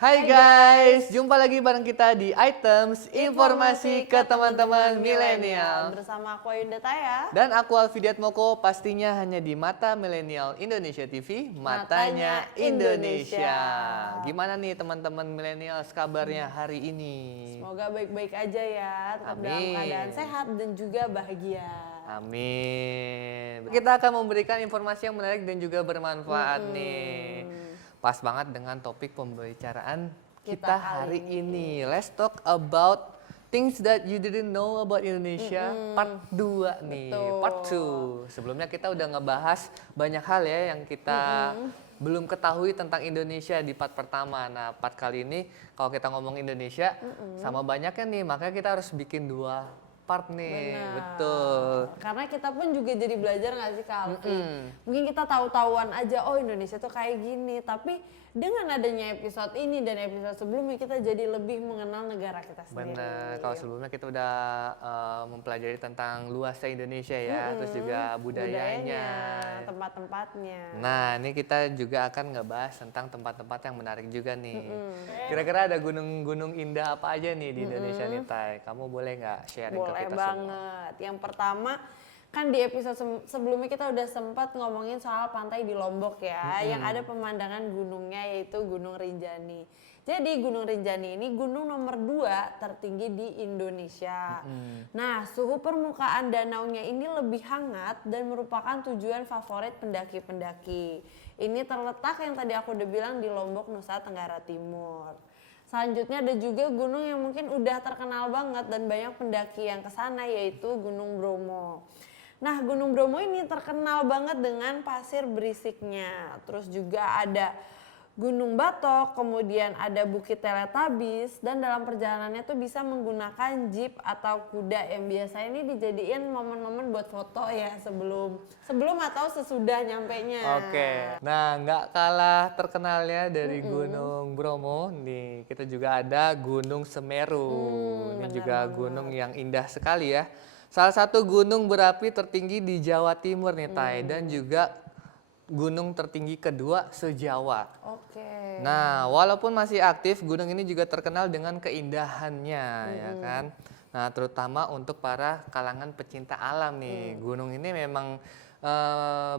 Hai guys, jumpa lagi bareng kita di Items Informasi ke teman-teman milenial. Bersama aku Yunda Taya. Dan aku Alfidiat Moko, pastinya hanya di Mata Milenial Indonesia TV, Matanya Indonesia. Gimana nih teman-teman milenial kabarnya hari ini? Semoga baik-baik aja ya, tetap dalam Amin. keadaan sehat dan juga bahagia. Amin. Kita akan memberikan informasi yang menarik dan juga bermanfaat nih. Pas banget dengan topik pembicaraan kita hari ini. Let's talk about things that you didn't know about Indonesia part 2 nih. Betul. Part 2. Sebelumnya kita udah ngebahas banyak hal ya yang kita belum ketahui tentang Indonesia di part pertama. Nah, part kali ini kalau kita ngomong Indonesia sama banyaknya nih, makanya kita harus bikin 2 part nih. Benar. Betul. Karena kita pun juga jadi belajar nggak sih Kak Alfi? Mungkin kita tahu-tahuan aja, oh Indonesia tuh kayak gini. Tapi dengan adanya episode ini dan episode sebelumnya, kita jadi lebih mengenal negara kita sendiri. Benar, kalau sebelumnya kita udah mempelajari tentang luasnya Indonesia ya, terus juga budayanya, tempat-tempatnya. Nah, ini kita juga akan ngebahas tentang tempat-tempat yang menarik juga nih. Kira-kira ada gunung-gunung indah apa aja nih di Indonesia nih, Tai? Kamu boleh nggak sharing ke Boleh kita banget. Yang pertama, kan di episode sebelumnya kita udah sempat ngomongin soal pantai di Lombok ya, yang ada pemandangan gunungnya yaitu Gunung Rinjani. Jadi Gunung Rinjani ini gunung nomor 2 tertinggi di Indonesia. Nah, suhu permukaan danaunya ini lebih hangat dan merupakan tujuan favorit pendaki-pendaki. Ini terletak yang tadi aku udah bilang di Lombok, Nusa Tenggara Timur. Selanjutnya ada juga gunung yang mungkin udah terkenal banget dan banyak pendaki yang kesana, yaitu Gunung Bromo. Nah, Gunung Bromo ini terkenal banget dengan pasir berisiknya. Terus juga ada Gunung Batok, kemudian ada Bukit Teletabis, dan dalam perjalanannya tuh bisa menggunakan jeep atau kuda yang biasanya ini dijadiin momen-momen buat foto ya sebelum atau sesudah nyampenya. Oke. Nah, nggak kalah terkenalnya dari Gunung Bromo nih, kita juga ada Gunung Semeru. Ini juga gunung yang indah sekali ya. Salah satu gunung berapi tertinggi di Jawa Timur nih, Tai, dan juga gunung tertinggi kedua se-Jawa. Oke. Nah, walaupun masih aktif, gunung ini juga terkenal dengan keindahannya, ya kan? Nah, terutama untuk para kalangan pecinta alam nih. Gunung ini memang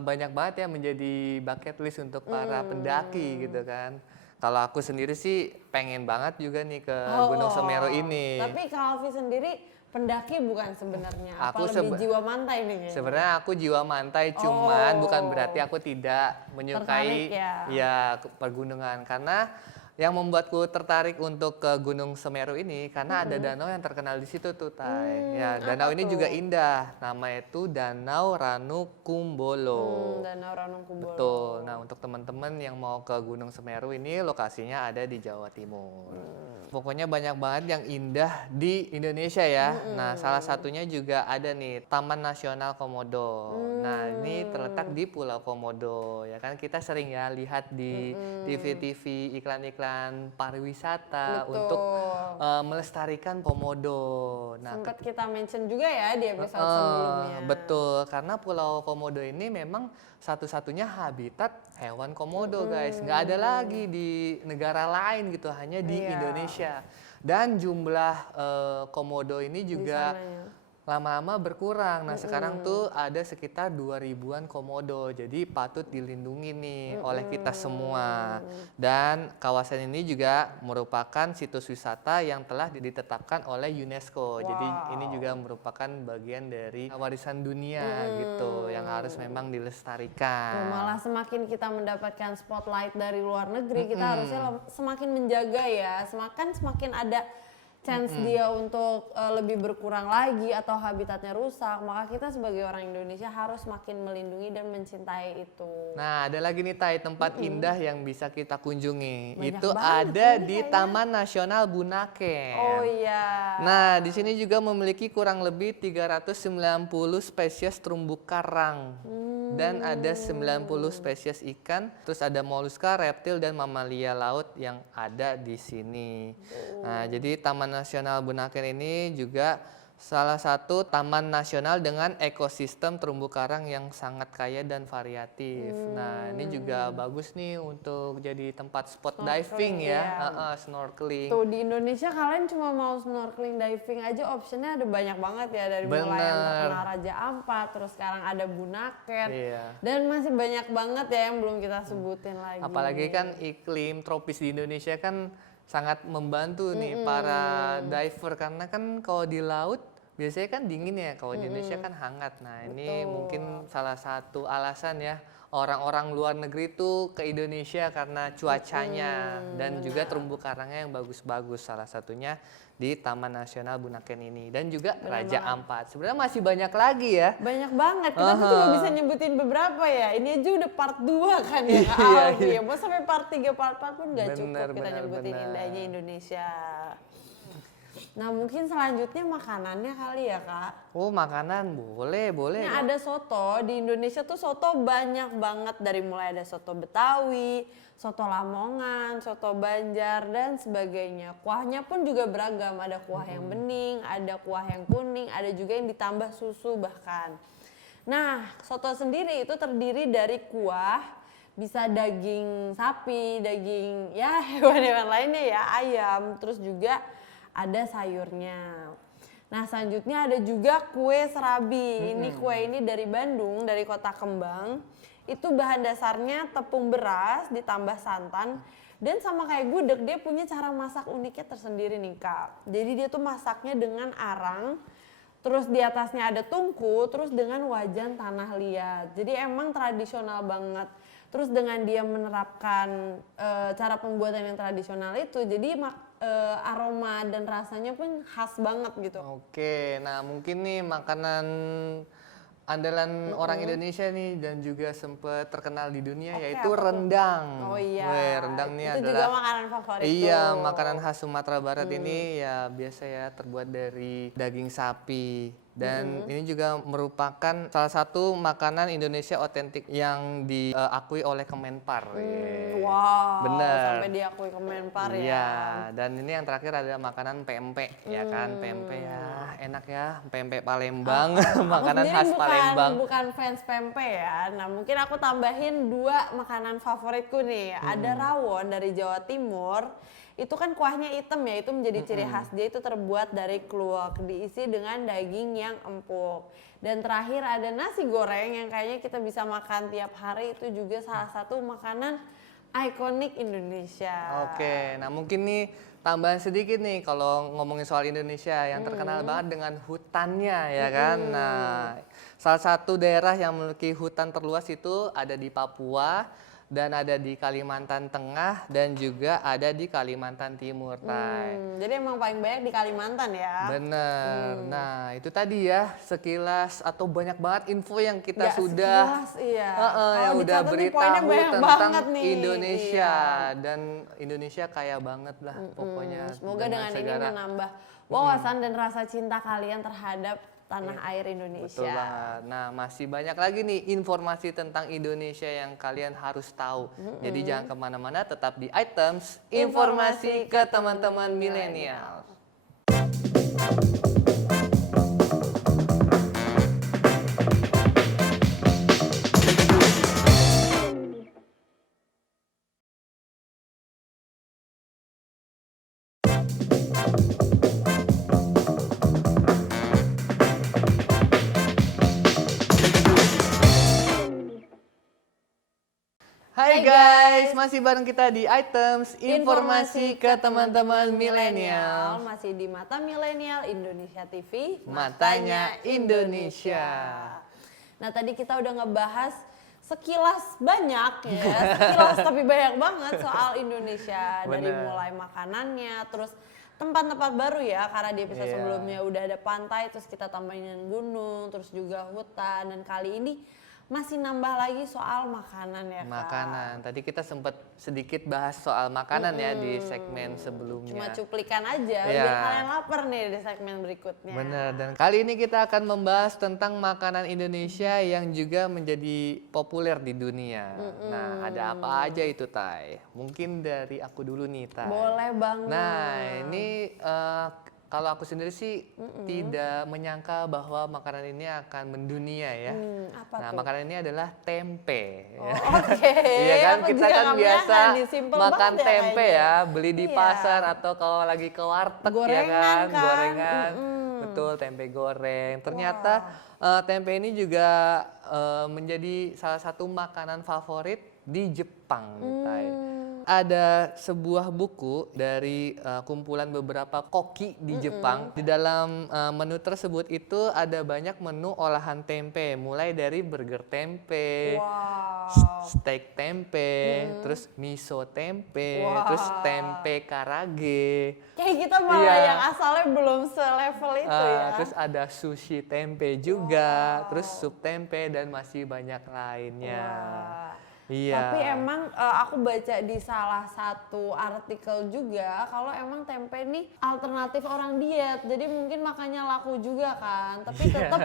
banyak banget ya menjadi bucket list untuk para pendaki gitu kan. Kalau aku sendiri sih pengen banget juga nih ke Gunung Semeru ini. Tapi Kak Alfi sendiri pendaki bukan sebenarnya, Aku apa lebih jiwa mantai nih kayaknya? Sebenarnya aku jiwa mantai, cuman bukan berarti aku tidak menyukai Tertarik pergunungan. Karena yang membuatku tertarik untuk ke Gunung Semeru ini karena ada danau yang terkenal di situ tuh, Tai. Ya, danau ini juga indah. Nama itu Danau Ranukumbolo. Danau Ranukumbolo. Betul. Nah, untuk teman-teman yang mau ke Gunung Semeru ini lokasinya ada di Jawa Timur. Pokoknya banyak banget yang indah di Indonesia ya. Nah, salah satunya juga ada nih Taman Nasional Komodo. Nah, ini terletak di Pulau Komodo. Ya kan kita sering ya lihat di TV-TV iklan-iklan pariwisata untuk melestarikan komodo. Nah, Sempat kita mention juga ya di episode sebelumnya. betul, karena Pulau Komodo ini memang satu-satunya habitat hewan komodo, guys. Nggak ada lagi di negara lain gitu, hanya di Indonesia. Dan jumlah komodo ini juga lama-lama berkurang. Nah, sekarang tuh ada sekitar 2000-an komodo. Jadi patut dilindungi nih oleh kita semua. Dan kawasan ini juga merupakan situs wisata yang telah ditetapkan oleh UNESCO. Jadi ini juga merupakan bagian dari warisan dunia gitu yang harus memang dilestarikan. Malah semakin kita mendapatkan spotlight dari luar negeri, kita harusnya semakin menjaga ya. Semakin ada chance dia untuk lebih berkurang lagi atau habitatnya rusak, maka kita sebagai orang Indonesia harus makin melindungi dan mencintai itu. Nah, ada lagi nih, Tai, tempat indah yang bisa kita kunjungi. Banyak Itu banget ada ini di kayaknya. Taman Nasional Bunaken. Oh iya. Nah, di sini juga memiliki kurang lebih 390 spesies terumbu karang. Dan ada 90 spesies ikan, terus ada moluska, reptil, dan mamalia laut yang ada di sini. Nah, jadi Taman Nasional Bunaken ini juga Salah satu taman nasional dengan ekosistem terumbu karang yang sangat kaya dan variatif. Nah, ini juga bagus nih untuk jadi tempat spot diving Snorkeling, ya, iya. snorkeling. Tuh di Indonesia kalian cuma mau snorkeling diving aja optionnya ada banyak banget ya, dari mulai yang terkenal Bener. Raja Ampat, terus sekarang ada Bunaken, Iya. dan masih banyak banget ya yang belum kita sebutin lagi. Apalagi kan iklim tropis di Indonesia kan sangat membantu nih para diver karena kan kalau di laut biasanya kan dingin ya, kalau di Indonesia kan hangat. Nah, ini Betul. mungkin salah satu alasan ya orang-orang luar negeri tuh ke Indonesia karena cuacanya dan juga terumbu karangnya yang bagus-bagus. Salah satunya di Taman Nasional Bunaken ini dan juga Raja Ampat. Sebenarnya masih banyak lagi ya. Banyak banget, kita tuh cuma bisa nyebutin beberapa ya. Ini aja udah part 2 kan ya Kak Iya, Alfi ya. Mau sampai part 3, part 4 pun nggak cukup Bener, kita bener, nyebutin bener. indahnya Indonesia. Nah mungkin selanjutnya makanannya kali ya Kak. Oh, makanan boleh, boleh. Ini ada soto, di Indonesia tuh soto banyak banget, dari mulai ada soto Betawi, soto Lamongan, soto Banjar dan sebagainya. Kuahnya pun juga beragam, ada kuah yang bening, ada kuah yang kuning, ada juga yang ditambah susu bahkan. Nah, soto sendiri itu terdiri dari kuah, bisa daging sapi, daging ya hewan-hewan lainnya ya, ayam, terus juga ada sayurnya. Nah selanjutnya ada juga kue serabi. Ini kue ini dari Bandung, dari Kota Kembang. Itu bahan dasarnya tepung beras ditambah santan. Dan sama kayak gudeg, dia punya cara masak uniknya tersendiri nih Kak. Jadi dia tuh masaknya dengan arang, terus di atasnya ada tungku, terus dengan wajan tanah liat. Jadi emang tradisional banget. Terus dengan dia menerapkan cara pembuatan yang tradisional itu, jadi aroma dan rasanya pun khas banget gitu. Oke, nah mungkin nih makanan andalan orang Indonesia nih dan juga sempat terkenal di dunia Oke, yaitu apa tuh? rendang. Oh iya, Weh, rendang nih itu adalah juga makanan favoritku. iya, makanan khas Sumatera Barat ini ya biasa ya terbuat dari daging sapi. Dan ini juga merupakan salah satu makanan Indonesia otentik yang diakui oleh Kemenpar. Wow, Bener. sampai diakui Kemenpar ya. Iya, dan ini yang terakhir ada makanan pempek, ya kan? Pempek ya, enak ya, pempek Palembang, makanan Aku khas sendiri Palembang. bukan fans pempek ya. Nah mungkin aku tambahin 2 makanan favoritku nih. Ada rawon dari Jawa Timur. Itu kan kuahnya hitam ya, itu menjadi ciri khas dia, itu terbuat dari kluwek, diisi dengan daging yang empuk. Dan terakhir ada nasi goreng yang kayaknya kita bisa makan tiap hari, itu juga salah satu makanan ikonik Indonesia. Oke, nah mungkin nih tambahan sedikit nih kalau ngomongin soal Indonesia yang terkenal banget dengan hutannya ya kan. Nah, salah satu daerah yang memiliki hutan terluas itu ada di Papua dan ada di Kalimantan Tengah dan juga ada di Kalimantan Timur, Tai. Jadi emang paling banyak di Kalimantan ya. Bener. Nah, itu tadi ya sekilas atau banyak banget info yang kita Ya, sudah sekilas, iya. yang Kalau udah dicatat nih poinnya beritahu banyak tentang banget nih. Indonesia Iya. dan Indonesia kaya banget lah pokoknya. Semoga dengan ini menambah wawasan dan rasa cinta kalian terhadap tanah air Indonesia. Betul banget. Nah, masih banyak lagi nih informasi tentang Indonesia yang kalian harus tahu. Jadi jangan kemana-mana, tetap di Items Informasi ke teman-teman milenial. Hai guys, masih bareng kita di Items Informasi ke teman-teman milenial. Masih di Mata Milenial Indonesia TV, Matanya Indonesia. Nah tadi kita udah ngebahas sekilas banyak ya, sekilas tapi banyak banget soal Indonesia. Dari Bener. mulai makanannya, terus tempat-tempat baru ya, karena di episode Iya. sebelumnya udah ada pantai, terus kita tambahin gunung, terus juga hutan, dan kali ini masih nambah lagi soal makanan ya Kak. Makanan. Tadi kita sempat sedikit bahas soal makanan ya di segmen sebelumnya. Cuma cuplikan aja, Iya. biar kalian lapar nih di segmen berikutnya. Bener, dan kali ini kita akan membahas tentang makanan Indonesia yang juga menjadi populer di dunia. Nah, ada apa aja itu, Tai? Mungkin dari aku dulu nih, Tai. Boleh banget. Nah, ini kalau aku sendiri sih tidak menyangka bahwa makanan ini akan mendunia ya. Apa Nah, tuh? makanan ini adalah tempe. Oh, oke. Iya kan, Aku kita juga kan nggak biasa menyangka nih, simple makan banget ya tempe kayaknya. ya, beli di Iya. pasar atau kalau lagi ke warteg ya Gorengan kan, kan? gorengan. Betul, tempe goreng. Ternyata tempe ini juga menjadi salah satu makanan favorit di Jepang nih, Tai. Ada sebuah buku dari kumpulan beberapa koki di Jepang. Di dalam menu tersebut itu ada banyak menu olahan tempe, mulai dari burger tempe, Wow. steak tempe, terus miso tempe, terus Wah. tempe karage. Kayak kita malah Iya. yang asalnya belum selevel itu ya. Terus ada sushi tempe juga, terus sup tempe dan masih banyak lainnya. Wah. Iya. Tapi emang aku baca di salah satu artikel juga kalau emang tempe ini alternatif orang diet. Jadi mungkin makanya laku juga kan. Tapi tetap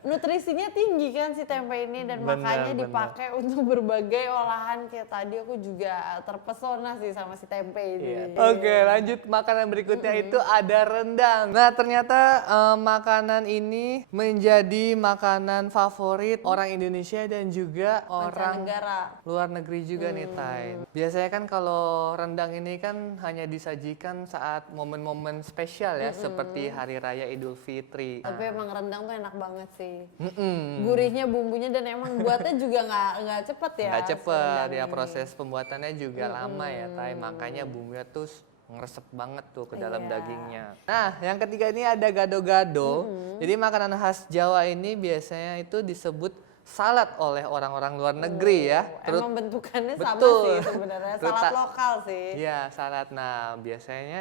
nutrisinya tinggi kan si tempe ini dan Benar, makanya benar. dipakai untuk berbagai olahan. Kayak tadi aku juga terpesona sih sama si tempe ini. Oke, lanjut makanan berikutnya itu ada rendang. Nah, ternyata makanan ini menjadi makanan favorit orang Indonesia dan juga orang Mancanegara. luar negeri juga nih, Tai. Biasanya kan kalau rendang ini kan hanya disajikan saat momen-momen spesial ya, seperti Hari Raya Idul Fitri. Tapi emang rendang tuh enak banget sih. Mm-mm. Gurihnya bumbunya dan emang buatnya juga nggak cepet ya. Nggak si cepet rendang ya, ini. proses pembuatannya juga lama ya, Tai. Makanya bumbunya tuh ngeresep banget tuh ke dalam Iya. dagingnya. Nah, yang ketiga ini ada gado-gado. Jadi makanan khas Jawa ini biasanya itu disebut salad oleh orang-orang luar negeri ya. Emang bentukannya sama Betul. sih sebenarnya, salad Terutama- lokal sih. Iya, salad. Nah, biasanya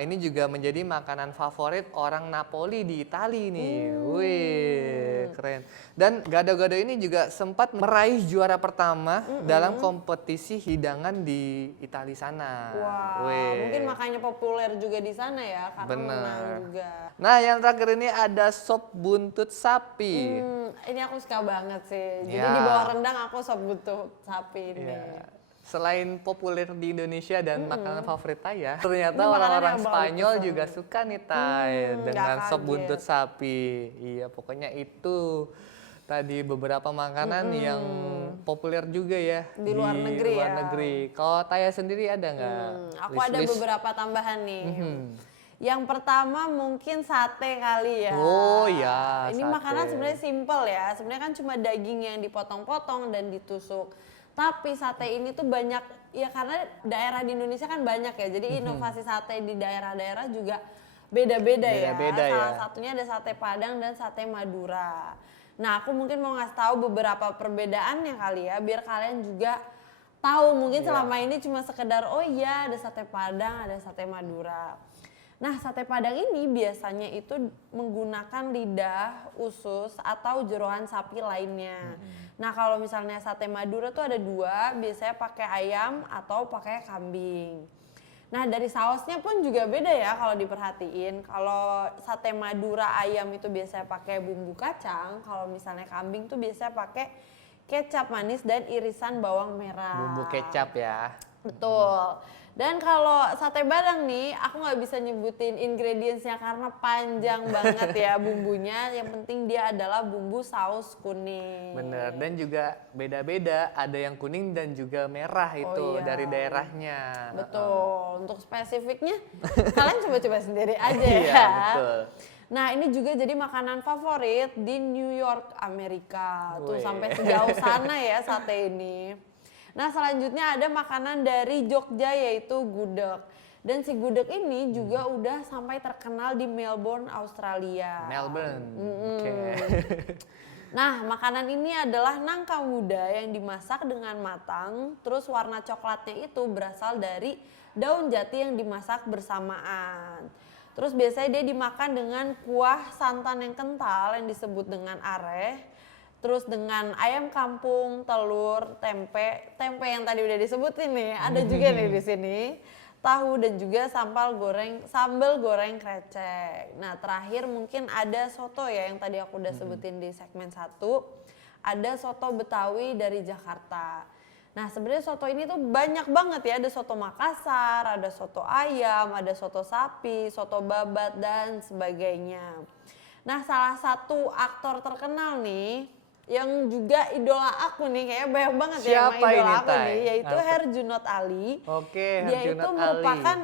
ini juga menjadi makanan favorit orang Napoli di Itali nih. Wih, keren. Dan gado-gado ini juga sempat meraih juara pertama dalam kompetisi hidangan di Itali sana. Wah, Wih. mungkin makanya populer juga di sana ya, karena Bener. menang juga. Nah, yang terakhir ini ada sop buntut sapi. Ini aku suka banget sih. Jadi Ya. di bawah rendang aku sop butuh sapi ini. Iya. Selain populer di Indonesia dan makanan favorit saya, ternyata Ini makanan orang-orang yang bakal Spanyol dipesan. juga suka nih, Tai, dengan nggak sop kaget. buntut sapi. Iya, pokoknya itu tadi beberapa makanan yang populer juga ya Di luar negeri luar ya. negeri. Kalau Taya sendiri ada nggak? Aku ada beberapa tambahan nih. Yang pertama mungkin sate kali ya. Oh ya, Ini sate. makanan sebenarnya simple ya. Sebenarnya kan cuma daging yang dipotong-potong dan ditusuk. Tapi sate ini tuh banyak ya, karena daerah di Indonesia kan banyak ya. Jadi inovasi sate di daerah-daerah juga beda-beda ya. Beda-beda ya. Salah satunya ada sate Padang dan sate Madura. Nah, aku mungkin mau ngasih tahu beberapa perbedaannya kali ya, biar kalian juga tahu. Mungkin selama ini cuma sekedar oh iya ada sate Padang, ada sate Madura. Nah, sate Padang ini biasanya itu menggunakan lidah, usus, atau jeroan sapi lainnya. Nah, kalau misalnya sate Madura tuh ada dua, biasanya pakai ayam atau pakai kambing. Nah, dari sausnya pun juga beda ya kalau diperhatiin. Kalau sate Madura ayam itu biasanya pakai bumbu kacang, kalau misalnya kambing tuh biasanya pakai kecap manis dan irisan bawang merah. Bumbu kecap ya. Betul. Dan kalau sate Padang nih, aku nggak bisa nyebutin ingredientsnya karena panjang banget ya bumbunya. Yang penting dia adalah bumbu saus kuning. Bener, dan juga beda-beda, ada yang kuning dan juga merah itu iya. dari daerahnya. Betul. Untuk spesifiknya, kalian coba-coba sendiri aja ya. Iya, betul. Nah, ini juga jadi makanan favorit di New York, Amerika. Tuh Wih. sampai sejauh sana ya sate ini. Nah, selanjutnya ada makanan dari Jogja yaitu gudeg. Dan si gudeg ini juga udah sampai terkenal di Melbourne, Australia. Melbourne. Oke. Nah, makanan ini adalah nangka muda yang dimasak dengan matang. Terus warna coklatnya itu berasal dari daun jati yang dimasak bersamaan. Terus biasanya dia dimakan dengan kuah santan yang kental yang disebut dengan areh. Terus dengan ayam kampung, telur, tempe yang tadi udah disebutin nih, ada juga nih di sini. Tahu dan juga sambal goreng krecek. Nah, terakhir mungkin ada soto ya yang tadi aku udah sebutin di segmen 1. Ada soto Betawi dari Jakarta. Nah sebenarnya soto ini tuh banyak banget ya, ada soto Makassar, ada soto ayam, ada soto sapi, soto babat dan sebagainya. Nah salah satu aktor terkenal nih yang juga idola aku nih, kayaknya banyak banget ya emang Siapa idola ini, aku Tai? nih, yaitu Apa? Herjunot Ali. Oke, Dia itu Herjunot Ali. merupakan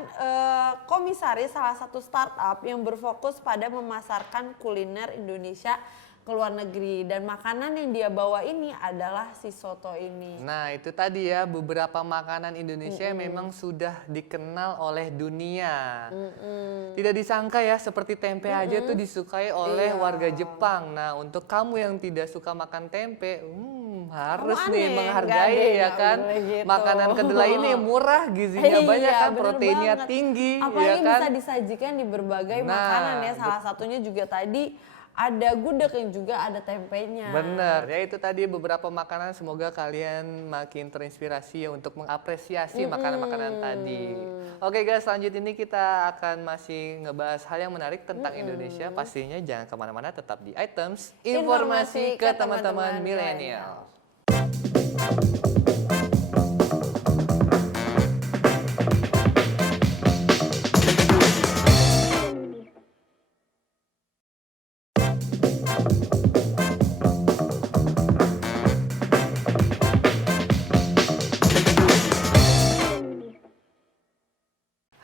komisaris salah satu startup yang berfokus pada memasarkan kuliner Indonesia ke luar negeri, dan makanan yang dia bawa ini adalah si soto ini. Nah, itu tadi ya beberapa makanan Indonesia yang memang sudah dikenal oleh dunia. Tidak disangka ya, seperti tempe aja tuh disukai oleh Iya. warga Jepang. Nah, untuk kamu yang tidak suka makan tempe, harus Kamu nih aneh, menghargai nggak deh, ya nggak kan. boleh gitu. Makanan kedelai ini murah, gizinya banyak Iya, kan, bener proteinnya banget. tinggi Apalagi ya kan. bisa disajikan di berbagai Nah, makanan ya. Salah satunya juga tadi ada gudeg yang juga ada tempenya. Bener, ya itu tadi beberapa makanan, semoga kalian makin terinspirasi ya untuk mengapresiasi makanan-makanan tadi. Oke guys, selanjutnya ini kita akan masih ngebahas hal yang menarik tentang Indonesia. Pastinya jangan kemana-mana, tetap di Items Informasi ke teman-teman milenial.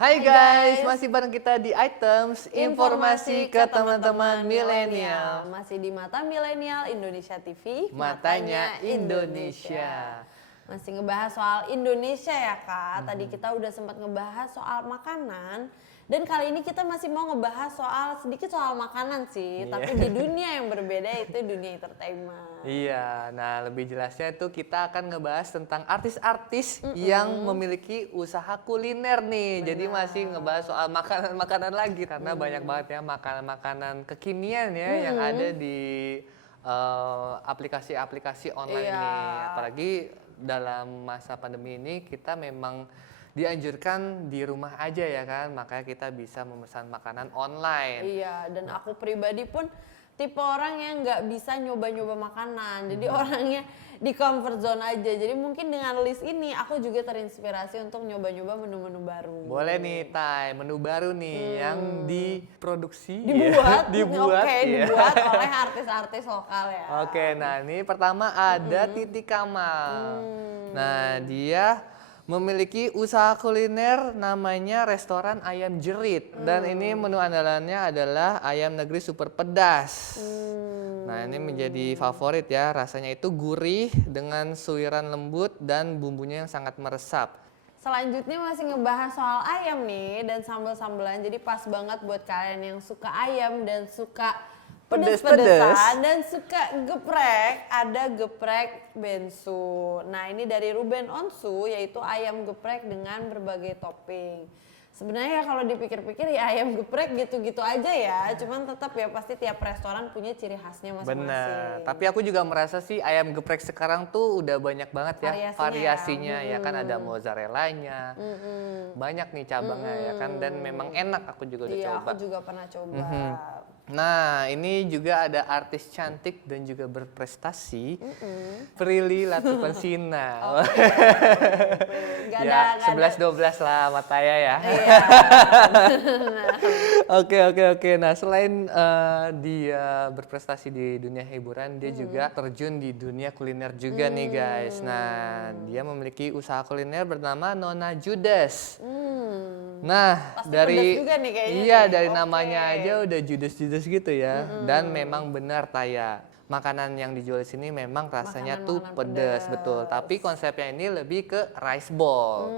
Hai guys, masih bareng kita di Items Informasi ke teman-teman milenial. Masih di Mata Milenial Indonesia TV, Matanya Indonesia. Masih ngebahas soal Indonesia ya Kak. Tadi kita udah sempat ngebahas soal makanan. Dan kali ini kita masih mau ngebahas sedikit soal makanan sih. Iya. Tapi di dunia yang berbeda, itu dunia entertainment. Iya, nah lebih jelasnya itu kita akan ngebahas tentang artis-artis yang memiliki usaha kuliner nih. Jadi masih ngebahas soal makanan-makanan lagi karena banyak banget ya makanan-makanan kekinian ya yang ada di aplikasi-aplikasi online Iya. nih. Apalagi dalam masa pandemi ini kita memang dianjurkan di rumah aja ya kan, makanya kita bisa memesan makanan online. Iya, dan aku pribadi pun tipe orang yang nggak bisa nyoba-nyoba makanan. Jadi orangnya di comfort zone aja. Jadi mungkin dengan list ini aku juga terinspirasi untuk nyoba-nyoba menu-menu baru. Boleh nih, Tai, menu baru nih yang diproduksi, Dibuat, dibuat, oke, iya. dibuat oleh artis-artis lokal ya. Oke, nah ini pertama ada Titi Kamal. Nah, dia memiliki usaha kuliner namanya Restoran Ayam Jerit. Dan ini menu andalannya adalah ayam negeri super pedas. Nah, ini menjadi favorit ya, rasanya itu gurih dengan suiran lembut dan bumbunya yang sangat meresap. Selanjutnya masih ngebahas soal ayam nih dan sambal-sambalan. Jadi pas banget buat kalian yang suka ayam dan suka pedes-pedesan dan suka geprek, ada geprek bensu. Nah ini dari Ruben Onsu, yaitu ayam geprek dengan berbagai topping. Sebenarnya kalau dipikir-pikir ya ayam geprek gitu-gitu aja ya, cuman tetap ya pasti tiap restoran punya ciri khasnya masing-masing. Bener, tapi aku juga merasa sih ayam geprek sekarang tuh udah banyak banget ya variasinya ya kan, ada mozzarellanya, banyak nih cabangnya ya kan, dan memang enak, aku juga udah iya, coba. aku juga pernah coba. Nah, ini juga ada artis cantik dan juga berprestasi, Prilly Latuconsina. Gak Ya, ada, 11-12 lah Mataya ya. Iya. Oke. Nah, selain dia berprestasi di dunia hiburan, dia juga terjun di dunia kuliner juga nih guys. Nah, dia memiliki usaha kuliner bernama Nona Judas. Nah, Pasti dari pedas juga nih kayaknya iya nih. dari Oke. namanya aja udah Judas-Judas gitu ya. Dan memang benar Taya, makanan yang dijual di sini memang rasanya tuh pedas, betul. Tapi konsepnya ini lebih ke rice bowl.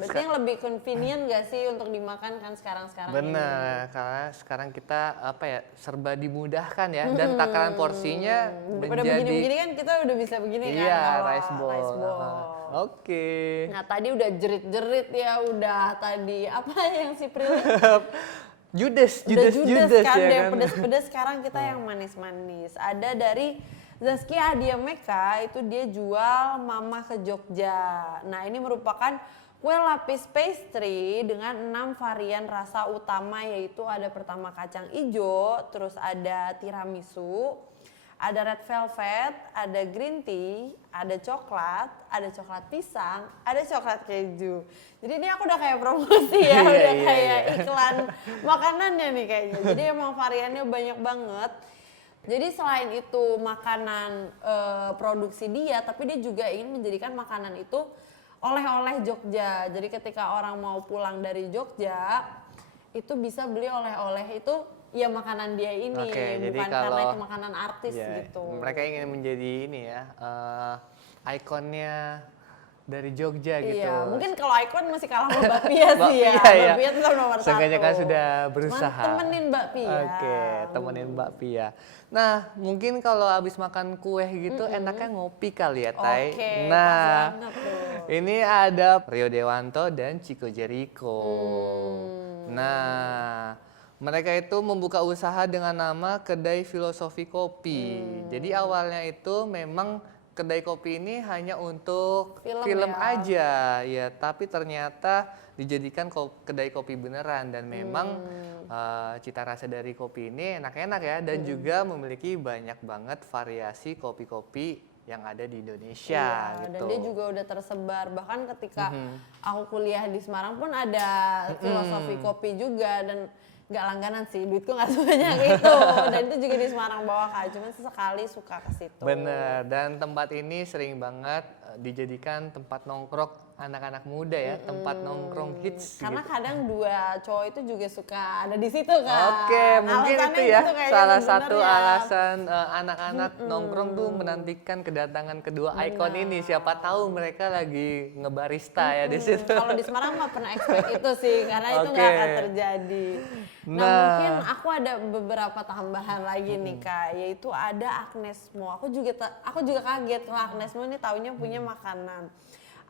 Berarti yang lebih convenient gak sih untuk dimakan kan sekarang-sekarang ini? Bener, karena sekarang kita apa ya, serba dimudahkan ya, dan takaran porsinya Daripada menjadi begini-begini kan kita udah bisa begini kan iya kalau rice bowl. bowl. Oke. Nah tadi udah jerit-jerit ya, udah tadi apa yang si Prilly? Judes kan, ya yang kan. pedes-pedes. Sekarang kita yang manis-manis. Ada dari Zaskia Adia Meka, itu dia jual Mama ke Jogja. Nah ini merupakan kue lapis pastry dengan 6 varian rasa utama, yaitu ada pertama kacang ijo, terus ada tiramisu, Ada red velvet, ada green tea, ada coklat pisang, ada coklat keju. Jadi ini aku udah kayak promosi ya, udah kayak iklan makanannya nih kayaknya. Jadi emang variannya banyak banget. Jadi selain itu makanan produksi dia, tapi dia juga ingin menjadikan makanan itu oleh-oleh Jogja. Jadi ketika orang mau pulang dari Jogja, itu bisa beli oleh-oleh itu ya makanan dia ini, bukan karena itu makanan artis gitu. Mereka ingin menjadi ini ya, ikonnya dari Jogja gitu. Iya, mungkin kalau ikon masih kalah sama Mbak Pia sih ya. Mbak Pia tetap nomor 1. Seenggaknya kan sudah berusaha. Cuman temenin Mbak Pia. Temenin Mbak Pia. Nah, mungkin kalau habis makan kue gitu enaknya ngopi kali ya, Tai. Nah, ini ada Rio Dewanto dan Chico Jericho. Nah, mereka itu membuka usaha dengan nama Kedai Filosofi Kopi. Jadi awalnya itu memang kedai kopi ini hanya untuk film aja, ya. Tapi ternyata dijadikan kedai kopi beneran dan memang cita rasa dari kopi ini enak-enak ya, dan juga memiliki banyak banget variasi kopi-kopi yang ada di Indonesia gitu. Dan dia juga udah tersebar, bahkan ketika aku kuliah di Semarang pun ada Filosofi Kopi juga, dan nggak langganan sih, duitku nggak sebanyak itu. Dan itu juga di Semarang bawah Kak, cuman sesekali suka ke situ. Bener, dan tempat ini sering banget dijadikan tempat nongkrong anak-anak muda ya, tempat nongkrong hits. Karena gitu. kadang dua cowok itu juga suka ada di situ kan. Oke, mungkin itu ya salah satu ya. alasan anak-anak nongkrong tuh menantikan kedatangan kedua ikon ini. Siapa tahu mereka lagi ngebarista ya di situ. Kalau di Semarang nggak pernah expect itu sih, karena itu nggak akan terjadi. Nah, mungkin aku ada beberapa tambahan lagi nih Kak, yaitu ada Agnesmo. Aku juga kaget kalau Agnesmo ini taunya punya makanan.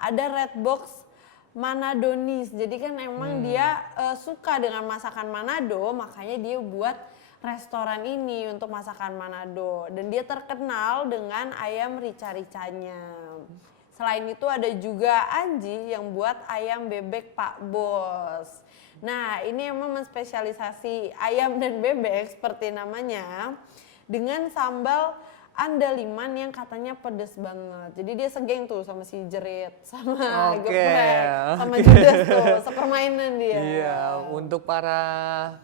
Ada Red Box Manadonis. Jadi kan emang dia suka dengan masakan Manado, makanya dia buat restoran ini untuk masakan Manado. Dan dia terkenal dengan ayam rica-ricanya. Selain itu ada juga Anji yang buat ayam bebek Pak Bos. Nah, ini emang menspesialisasi ayam dan bebek seperti namanya, dengan sambal andaliman yang katanya pedes banget. Jadi dia segeng tuh sama si Jerit, sama Geprek, sama Judas tuh, sepermainan dia. Iya, untuk para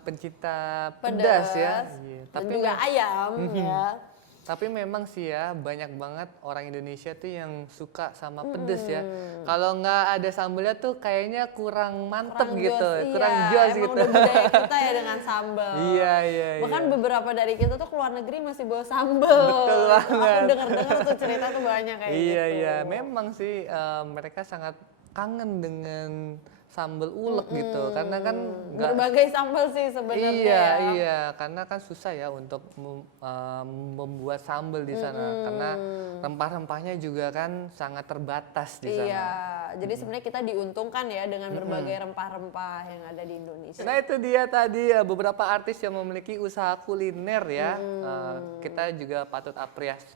pencinta pedas ya. Dan juga ayam ya. Tapi memang sih ya, banyak banget orang Indonesia tuh yang suka sama pedes ya. Kalau nggak ada sambelnya tuh kayaknya kurang mantep gitu, kurang jos gitu. Emang udah budaya kita ya dengan sambel. Iya. Bahkan beberapa dari kita tuh keluar negeri masih bawa sambel. Betul banget. Aku dengar-dengar tuh cerita tuh banyak kayak gitu. Iya, memang sih mereka sangat kangen dengan sambal ulek gitu, karena kan berbagai sambal sih sebenarnya. Iya, karena kan susah ya untuk membuat sambal di sana, karena rempah-rempahnya juga kan sangat terbatas di sana. Iya, jadi sebenarnya kita diuntungkan ya dengan berbagai rempah-rempah yang ada di Indonesia. Nah itu dia tadi beberapa artis yang memiliki usaha kuliner ya. Kita juga patut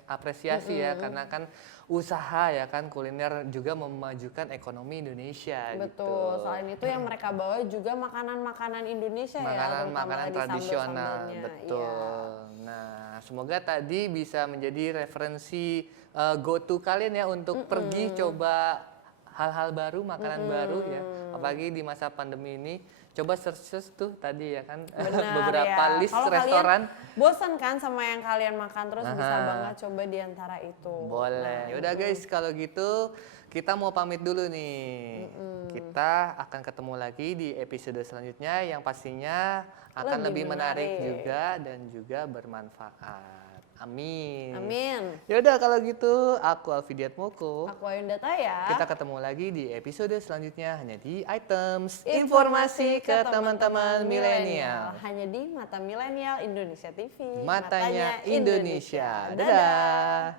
apresiasi ya, karena kan usaha ya kan kuliner juga memajukan ekonomi Indonesia. Betul. Gitu. Selain itu yang mereka bawa juga makanan-makanan Indonesia makanan tradisional. Betul. Iya. Nah, semoga tadi bisa menjadi referensi go to kalian ya untuk pergi coba hal-hal baru, makanan baru ya. Apalagi di masa pandemi ini. Coba search tuh tadi ya kan. Benar, beberapa ya. list kalau restoran. Bosan kan sama yang kalian makan, terus bisa banget coba di antara itu. Boleh. Yaudah guys, kalau gitu kita mau pamit dulu nih. Kita akan ketemu lagi di episode selanjutnya yang pastinya akan lebih menarik juga dan juga bermanfaat. Amin. Amin. Yaudah kalau gitu, aku Alfidiat Moko. Aku Ayunda Taya. Kita ketemu lagi di episode selanjutnya hanya di Items Informasi ke teman-teman milenial. Hanya di Mata Milenial Indonesia TV. Matanya Indonesia. Dadah.